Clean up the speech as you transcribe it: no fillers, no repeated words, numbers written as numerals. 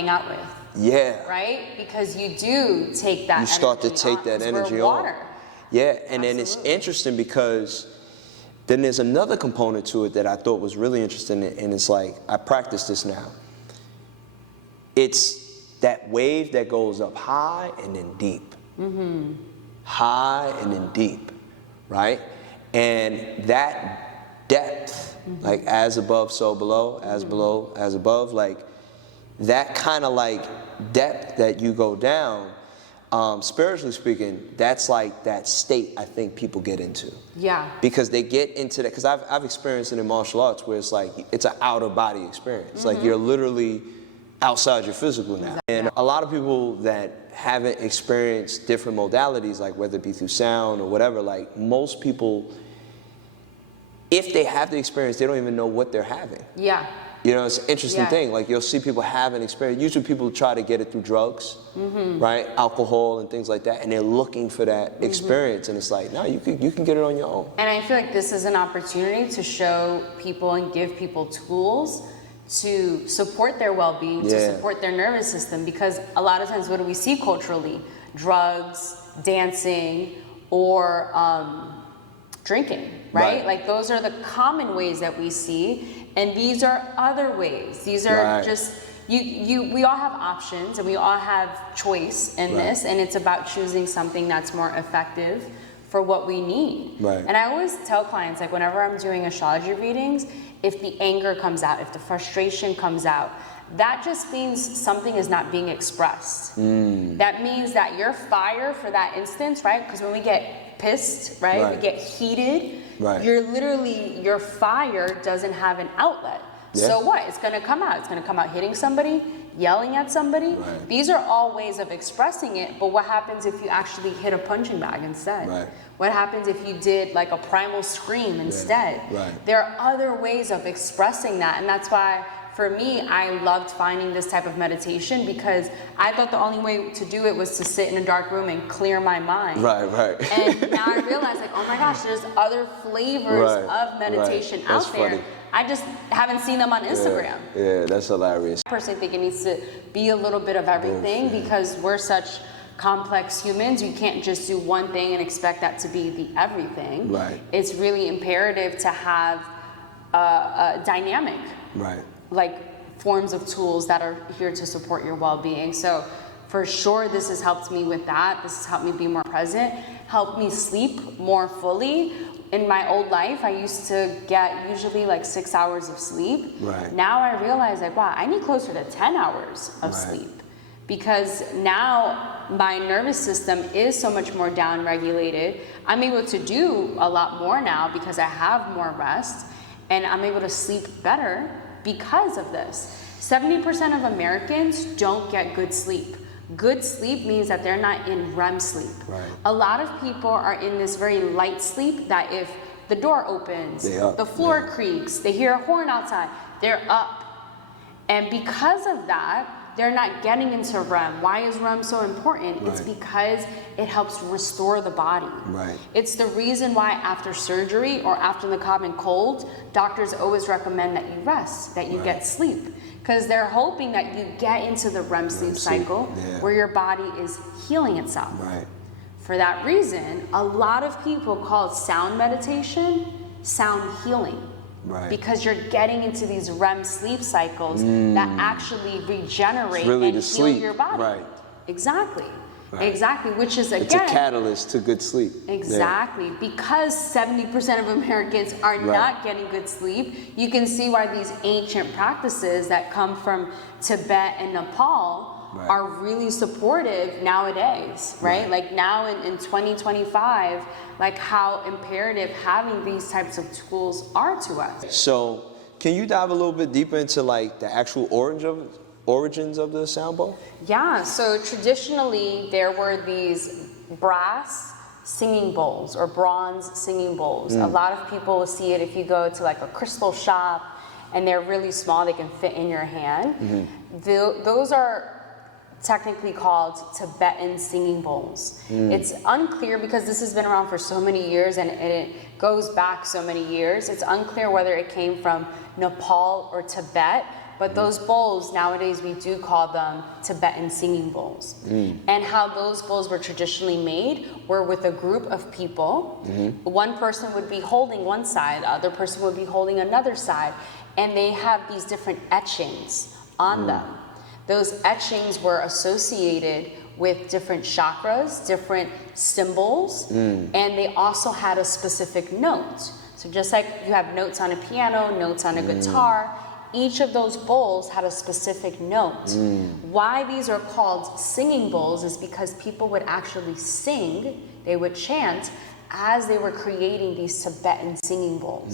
hang out with. Yeah. Right? Because you do take that energy. You start to take that energy on. Yeah, and then it's interesting because then there's another component to it that I thought was really interesting, and it's like, I practice this now. It's that wave that goes up high and then deep. High and then deep, right? And that depth, like as above, so below, as below, as above, like that kind of like depth that you go down, spiritually speaking, that's like that state I think people get into. Yeah. Because they get into that, because I've experienced it in martial arts where it's like, it's an outer body experience. Like you're literally outside your physical now. Exactly. And a lot of people that haven't experienced different modalities, like whether it be through sound or whatever, like most people, if they have the experience, they don't even know what they're having. Yeah. You know, it's an interesting thing. Like you'll see people have an experience. Usually people try to get it through drugs, right? Alcohol and things like that. And they're looking for that experience. And it's like, no, you can get it on your own. And I feel like this is an opportunity to show people and give people tools to support their well-being, to support their nervous system. Because a lot of times, what do we see culturally? Drugs, dancing, or drinking, right? Like those are the common ways that we see. And these are other ways. These are just, we all have options and we all have choice in this, and it's about choosing something that's more effective for what we need. And I always tell clients, like whenever I'm doing astrology readings, if the anger comes out, if the frustration comes out, that just means something is not being expressed. That means that your fire for that instance, right? Because when we get pissed, right? We get heated. You're literally, your fire doesn't have an outlet. So what? It's going to come out. It's going to come out hitting somebody, yelling at somebody. These are all ways of expressing it. But what happens if you actually hit a punching bag instead? What happens if you did like a primal scream instead? There are other ways of expressing that. And that's why, for me, I loved finding this type of meditation, because I thought the only way to do it was to sit in a dark room and clear my mind. And now I realize, like, oh my gosh, there's other flavors of meditation out there. Funny. I just haven't seen them on Instagram. Yeah, that's hilarious. I personally think it needs to be a little bit of everything, because we're such complex humans. You can't just do one thing and expect that to be the everything. It's really imperative to have a dynamic. Like forms of tools that are here to support your well-being. So for sure, this has helped me with that. This has helped me be more present, helped me sleep more fully. In my old life, I used to get usually like 6 hours of sleep. Now I realize, like, wow, I need closer to 10 hours of sleep, because now my nervous system is so much more down-regulated. I'm able to do a lot more now because I have more rest, and I'm able to sleep better because of this. 70% of Americans don't get good sleep. Good sleep means that they're not in REM sleep. A lot of people are in this very light sleep that if the door opens, the floor creaks, they hear a horn outside, they're up. And because of that, they're not getting into REM. Why is REM so important? It's because it helps restore the body. It's the reason why after surgery or after the common cold, doctors always recommend that you rest, that you get sleep. Because they're hoping that you get into the REM sleep cycle where your body is healing itself. For that reason, a lot of people call sound meditation sound healing. Because you're getting into these REM sleep cycles that actually regenerate and heal your body. Exactly. Exactly, which is, again, it's a catalyst to good sleep. Exactly. Because 70% of Americans are not getting good sleep, you can see why these ancient practices that come from Tibet and Nepal are really supportive nowadays, Like now in 2025, like how imperative having these types of tools are to us. So can you dive a little bit deeper into like the actual origins of the sound bowl? Yeah, so traditionally there were these brass singing bowls or bronze singing bowls. A lot of people will see it if you go to like a crystal shop, and they're really small, they can fit in your hand. Those are technically called Tibetan singing bowls. It's unclear, because this has been around for so many years and it goes back so many years. It's unclear whether it came from Nepal or Tibet, But those bowls, nowadays we do call them Tibetan singing bowls. And how those bowls were traditionally made were with a group of people. One person would be holding one side, the other person would be holding another side, and they have these different etchings on them. Those etchings were associated with different chakras, different symbols, and they also had a specific note. So just like you have notes on a piano, notes on a guitar, each of those bowls had a specific note. Why these are called singing bowls is because people would actually sing, they would chant as they were creating these Tibetan singing bowls.